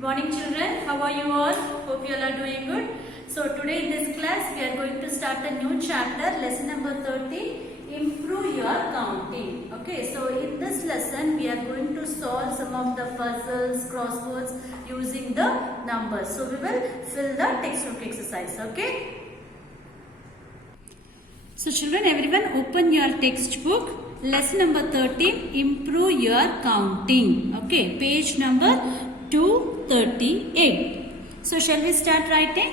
Good morning children, how are you all? Hope you all are doing good. So today in this class we are going to start a new chapter, lesson number 30, improve your counting. Okay, so in this lesson we are going to solve some of the puzzles, crosswords using the numbers. So we will fill the textbook exercise, okay? So children, everyone open your textbook. Lesson number 13, improve your counting. Okay, page number 238. So shall we start writing?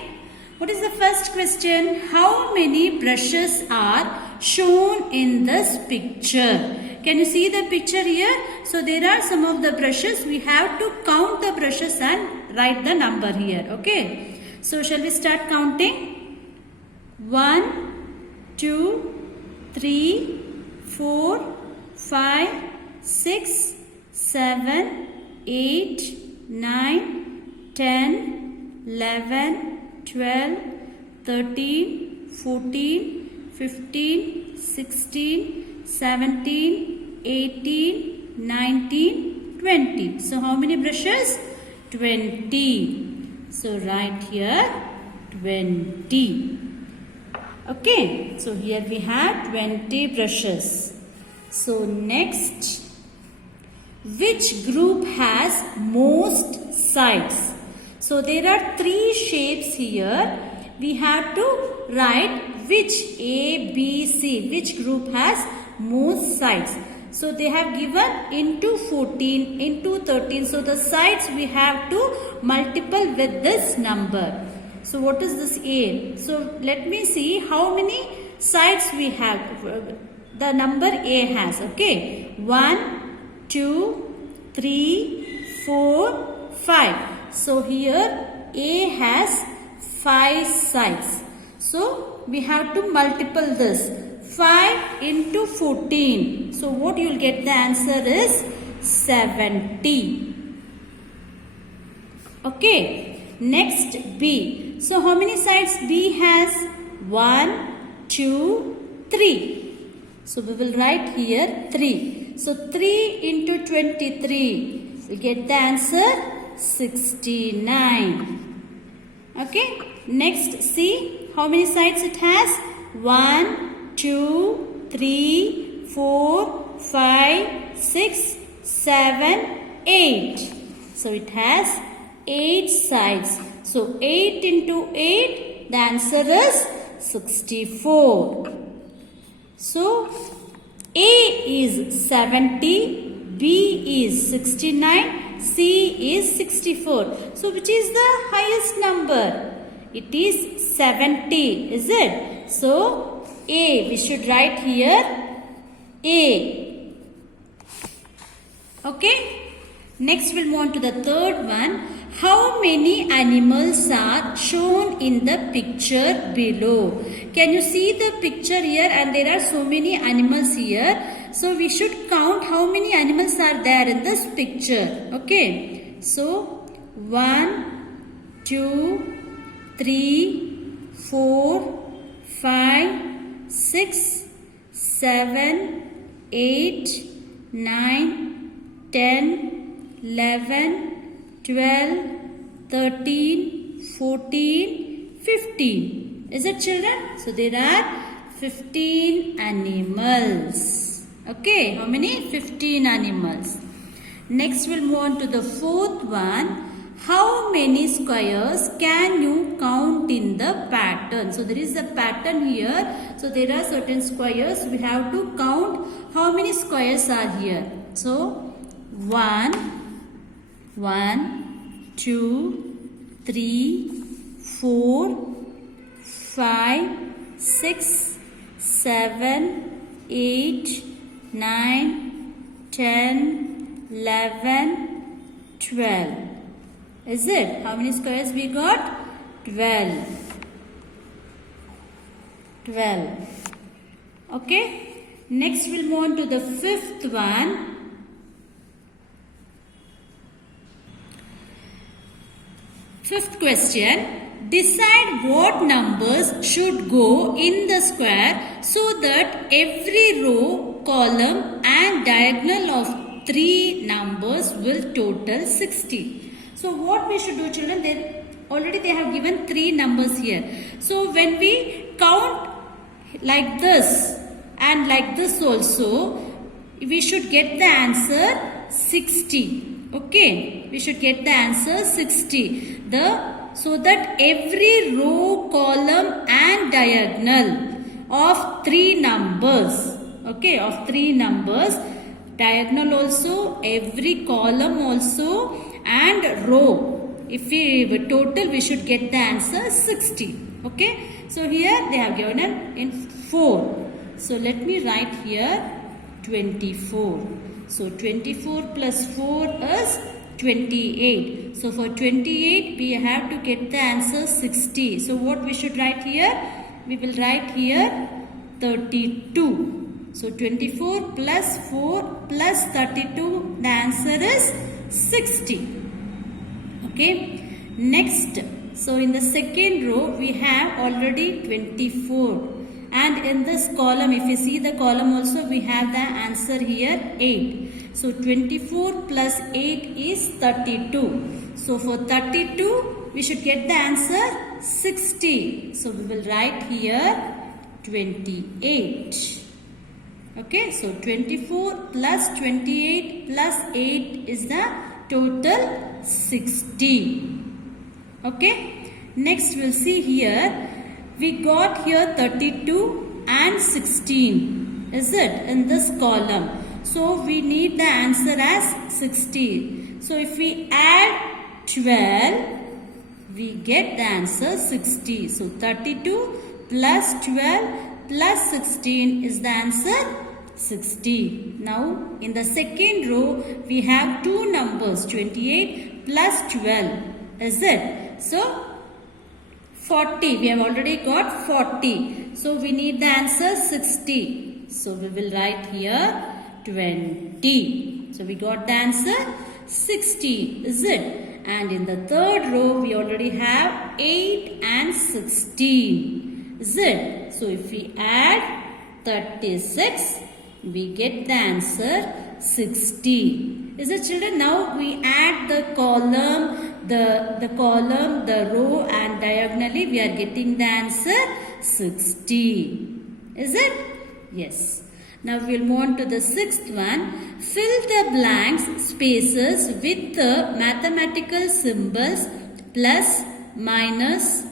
What is the first question? How many brushes are shown in this picture? Can you see the picture here? So there are some of the brushes. We have to count the brushes and write the number here. Okay. So shall we start counting? 1, 2, 3, 4, 5, 6, 7, 8, 9, 10, 11, 12, 13, 14, 15, 16, 17, 18, 19, 20. So how many brushes? 20. So write here 20. Okay, so here we have 20 brushes. So next, which group has most sides? So there are 3 shapes here. We have to write which A, B, C, which group has most sides. So they have given into 14, into 13. So the sides we have to multiply with this number. So what is this A? So let me see how many sides we have. The number A has. Okay. 1, 2, 3, 4, 5. So here A has 5 sides. So we have to multiply this. 5 into 14. So what you will get, the answer is 70. Okay. Next B. So how many sides B has? 1, 2, 3. So we will write here 3. So 3 into 23. We get the answer 69. Okay. Next C. How many sides it has? 1, 2, 3, 4, 5, 6, 7, 8. So it has 8 sides. So 8 into 8, the answer is 64. So A is 70, B is 69, C is 64. So which is the highest number? It is 70, is it? So A, we should write here A. Okay. Next we'll move on to the third one. How many animals are shown in the picture below? Can you see the picture here? And there are so many animals here. So we should count how many animals are there in this picture. Okay. So 1, 2, 3, 4, 5, 6, 7, 8, 9, 10, 11, 12, 13, 14, 15. Is it children? So there are 15 animals. Okay, how many? 15 animals. Next we'll move on to the fourth one. How many squares can you count in the pattern? So there is a pattern here. So there are certain squares. We have to count how many squares are here. So 1, 2, 3, 4, 5, 6, 7, 8, 9, 10, 11, 12. Is it? How many squares we got? 12. 12. Okay. Next we'll move on to the fifth one. Fifth question. Decide what numbers should go in the square so that every row, column and diagonal of 3 numbers will total 60. So what we should do, children, already they have given 3 numbers here. So when we count like this and like this also, we should get the answer 60. Okay, we should get the answer 60. So that every row, column and diagonal of 3 numbers, okay, of 3 numbers, diagonal also, every column also and row, if we total, we should get the answer 60. Okay, so here they have given in 4. So let me write here 24. So 24 plus 4 is 28. So for 28 we have to get the answer 60. So what we should write here? We will write here 32. So 24 plus 4 plus 32, the answer is 60. Okay. Next, so in the second row we have already 24. And in this column, if you see the column also, we have the answer here 8. So 24 plus 8 is 32. So for 32, we should get the answer 60. So we will write here 28. Okay, so 24 plus 28 plus 8 is the total 60. Okay, next we'll see here. We got here 32 and 16, is it, in this column. So we need the answer as 60. So if we add 12, we get the answer 60. So 32 plus 12 plus 16 is the answer 60. Now in the second row, we have 2 numbers, 28 plus 12, is it? So 40, we have already got 40. So we need the answer 60. So we will write here 20. So we got the answer 60, is it? And in the third row, we already have 8 and 16, is it? So if we add 36, we get the answer 60. Is it, children? Now we add the column, the row and diagonally we are getting the answer 60. Is it? Yes. Now we will move on to the sixth one. Fill the blanks spaces with the mathematical symbols plus, minus,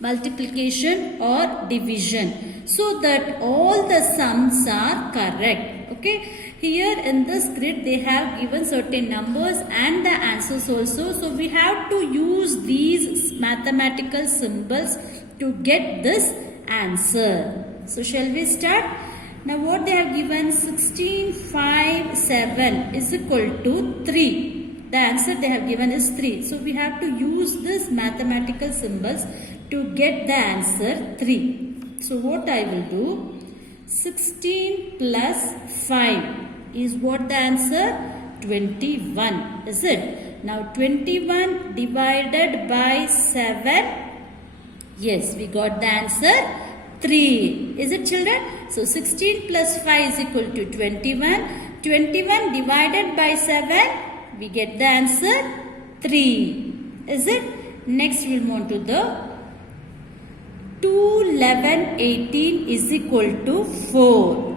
multiplication or division so that all the sums are correct. Okay. Here in this grid they have given certain numbers and the answers also. So we have to use these mathematical symbols to get this answer. So shall we start? Now what they have given, 16, 5, 7 is equal to 3. The answer they have given is 3. So we have to use this mathematical symbols to get the answer 3. So what I will do, 16 plus 5 is what the answer? 21. Is it? Now 21 divided by 7. Yes, we got the answer 3. Is it, children? So 16 plus 5 is equal to 21. 21 divided by 7. We get the answer 3. Is it? Next we will move on to the 2, 11, 18 is equal to 4.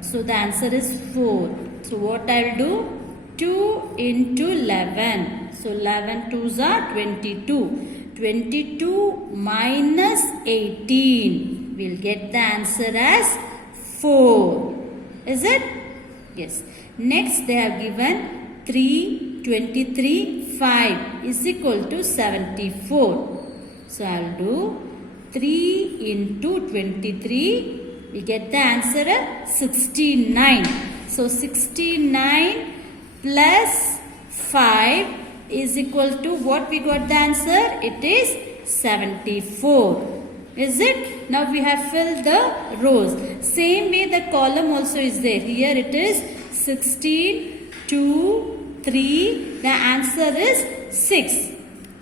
So the answer is 4. So what I will do? 2 into 11. So 11 2s are 22. 22 minus 18. We'll get the answer as 4. Is it? Yes. Next they have given 3, 23, 5 is equal to 74. So I will do 3 into 23. We get the answer as 69. So 69 plus 5 is equal to what we got the answer? It is 74. Is it? Now we have filled the rows. Same way the column also is there. Here it is 16, 2, 3. The answer is 6.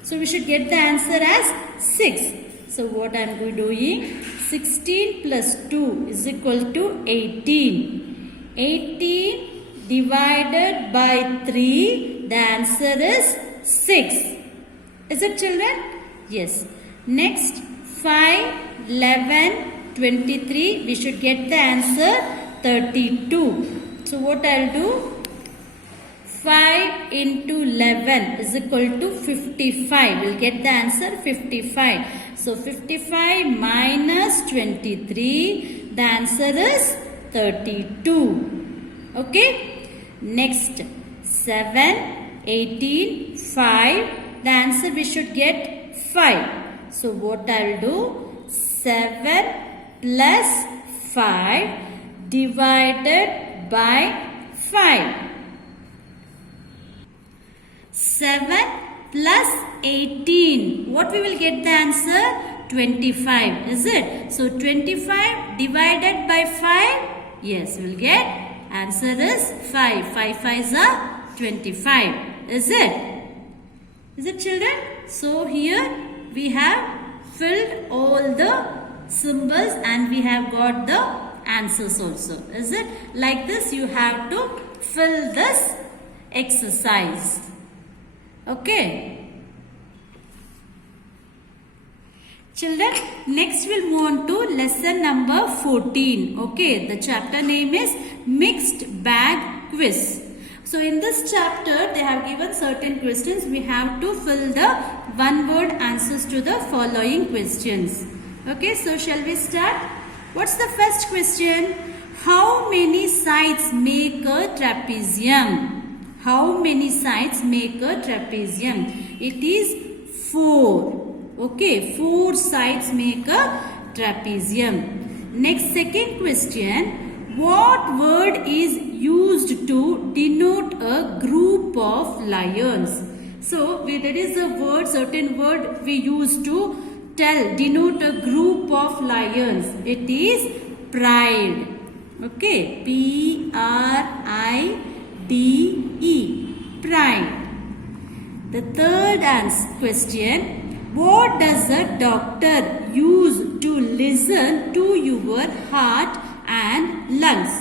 So we should get the answer as 6. So what I am doing? 16 plus 2 is equal to 18. 18 divided by 3, the answer is 6. Is it, children? Yes. Next, 5, 11, 23. We should get the answer 32. So what I'll do? 5 into 11 is equal to 55. We'll get the answer 55. So 55 minus 23. The answer is 32. Okay. Next, 7, 18, 5. The answer we should get 5. So what I'll do? 7 plus 5 divided by 5. 7 plus 18. What we will get the answer? 25. Is it? So 25 divided by 5. Yes, we'll get answer is 5. 5 5s are 25. Is it? Is it, children? So here we have filled all the symbols and we have got the answers also. Is it? Like this you have to fill this exercise. Okay. Children, next we'll move on to lesson number 14. Okay, the chapter name is Mixed Bag Quiz. So in this chapter, they have given certain questions. We have to fill the one-word answers to the following questions. Okay, so shall we start? What's the first question? How many sides make a trapezium? How many sides make a trapezium? It is 4. Okay, 4 sides make a trapezium. Next, second question. What word is used to denote a group of lions? So, there is a word, certain word we use to denote a group of lions. It is pride. Okay, P-R-I-D-E, pride. The third question. What does a doctor use to listen to your heart and lungs?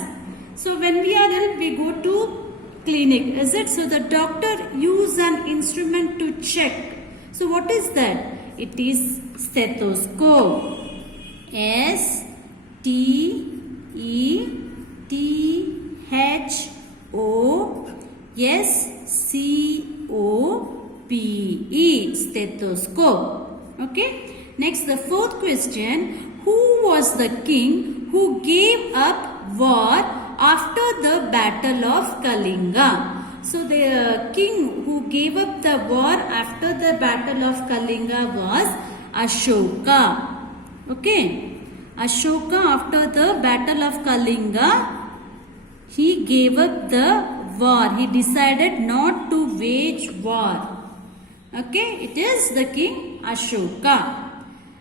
So when we are ill, we go to clinic, is it? So the doctor use an instrument to check. So what is that? It is stethoscope. S-T-E-T-H-O-S-C-O-P-E, stethoscope. Okay. Next, the fourth question. Who was the king who gave up war after the Battle of Kalinga? So the king who gave up the war after the Battle of Kalinga was Ashoka. Okay. Ashoka, after the Battle of Kalinga, he gave up the war. He decided not to wage war. Okay, it is the king Ashoka.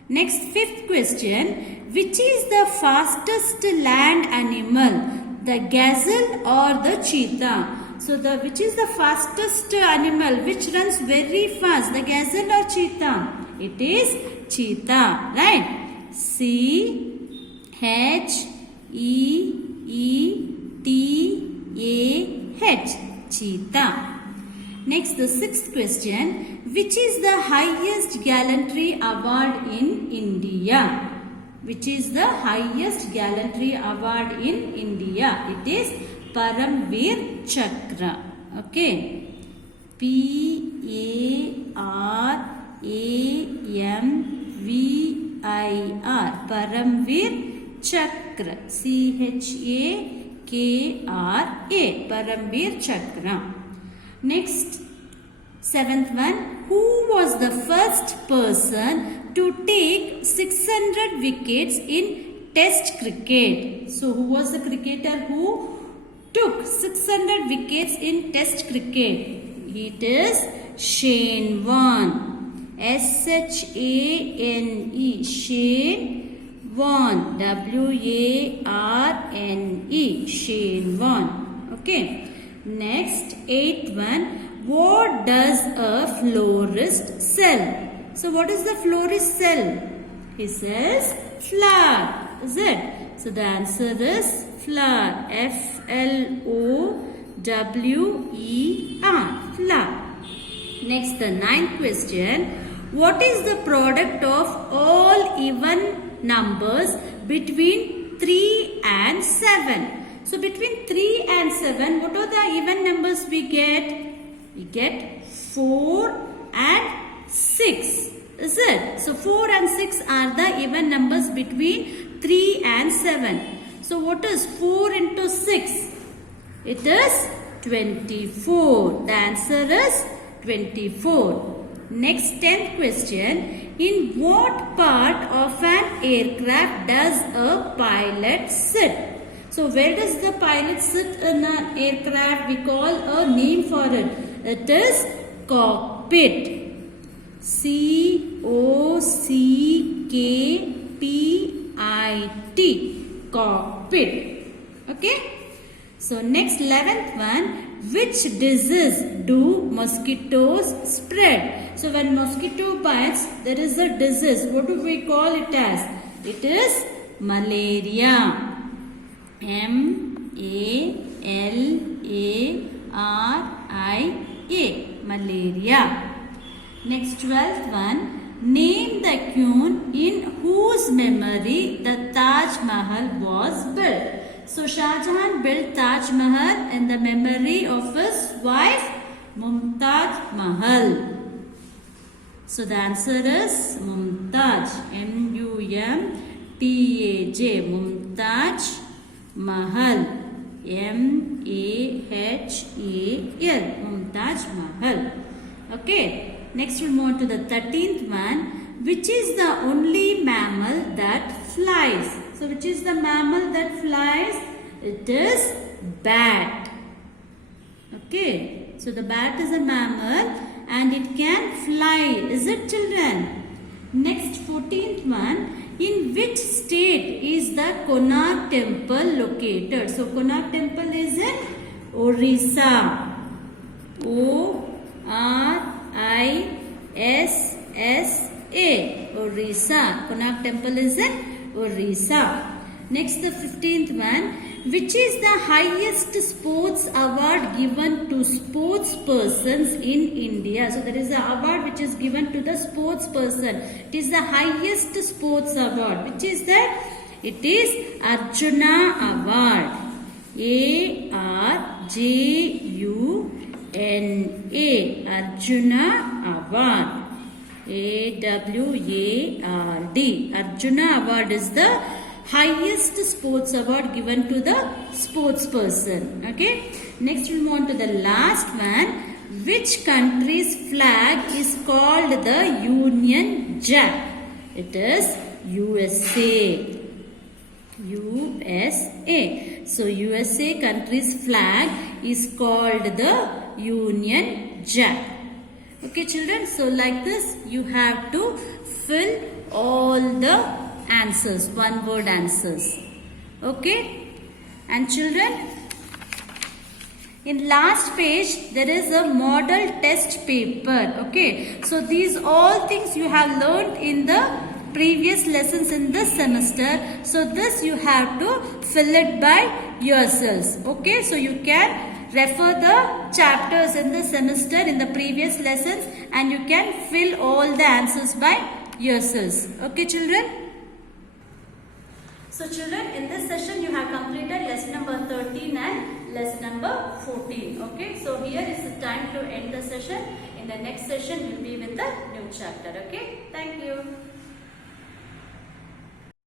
Next, fifth question. Which is the fastest land animal? The gazelle or the cheetah? So, which is the fastest animal which runs very fast? The gazelle or cheetah? It is cheetah, right? C-H-E-E-T-A-H, cheetah. Next, the sixth question. Which is the highest gallantry award in India? Which is the highest gallantry award in India? It is Paramveer Chakra. Okay. P-A-R-A-M-V-I-R. Paramveer Chakra. C-H-A-K-R-A. Paramveer Chakra. Next, seventh one. Who was the first person to take 600 wickets in Test cricket? So, who was the cricketer who took 600 wickets in Test cricket? It is Shane Warne. S-H-A-N-E. Shane Warne. W-A-R-N-E. Shane Warne. Okay. Next, eighth one. What does a florist sell? So, what does the florist sell? He sells flower. Is it? So, the answer is flower. F-L-O-W-E-R. Flower. Next, the ninth question. What is the product of all even numbers between 3 and 7? So, between 3 and 7, what are the even numbers we get? We get 4 and 6. Is it? So, 4 and 6 are the even numbers between 3 and 7. So, what is 4 into 6? It is 24. The answer is 24. Next, 10th question. In what part of an aircraft does a pilot sit? So, where does the pilot sit in an aircraft? We call a name for it. It is cockpit. C-O-C-K-P-I-T. Cockpit. Okay. So, next 11th one. Which disease do mosquitoes spread? So, when mosquito bites, there is a disease. What do we call it as? It is malaria. M-A-L-A-R-I-A. Malaria. Next 12th one. Name the queen in whose memory the Taj Mahal was built. So Shah Jahan built Taj Mahal in the memory of his wife Mumtaz Mahal. So the answer is Mumtaz. M-U-M-T-A-J. Mumtaz Mahal. M-A-H-A-L. Mumtaz Mahal. Okay. Next we'll move on to the 13th one. Which is the only mammal that flies? So which is the mammal that flies? It is bat. Okay. So the bat is a mammal and it can fly. Is it, children? Next 14th one. In which state is the Konark temple located? So Konark temple is in Orissa. O-R-I-S-S-A. Orissa. Konark temple is in Orissa. Next, the 15th one. Which is the highest sports award given to sports persons in India? So, there is an award which is given to the sports person. It is the highest sports award. Which is that? It is Arjuna Award. A-R-J-U-N-A. Arjuna Award. A-W-A-R-D. Arjuna Award is the highest sports award given to the sports person. Okay. Next we'll move on to the last one. Which country's flag is called the Union Jack? It is USA. USA. So USA country's flag is called the Union Jack. Okay, children. So like this you have to fill all the answers, one word answers. Okay. And children, in last page there is a model test paper. Okay. So these all things you have learned in the previous lessons in this semester. So this you have to fill it by yourselves. Okay. So you can refer the chapters in the semester in the previous lessons and you can fill all the answers by yourselves. Okay, children. So children, in this session you have completed lesson number 13 and lesson number 14. Okay, so here is the time to end the session. In the next session we'll be with the new chapter. Okay, thank you.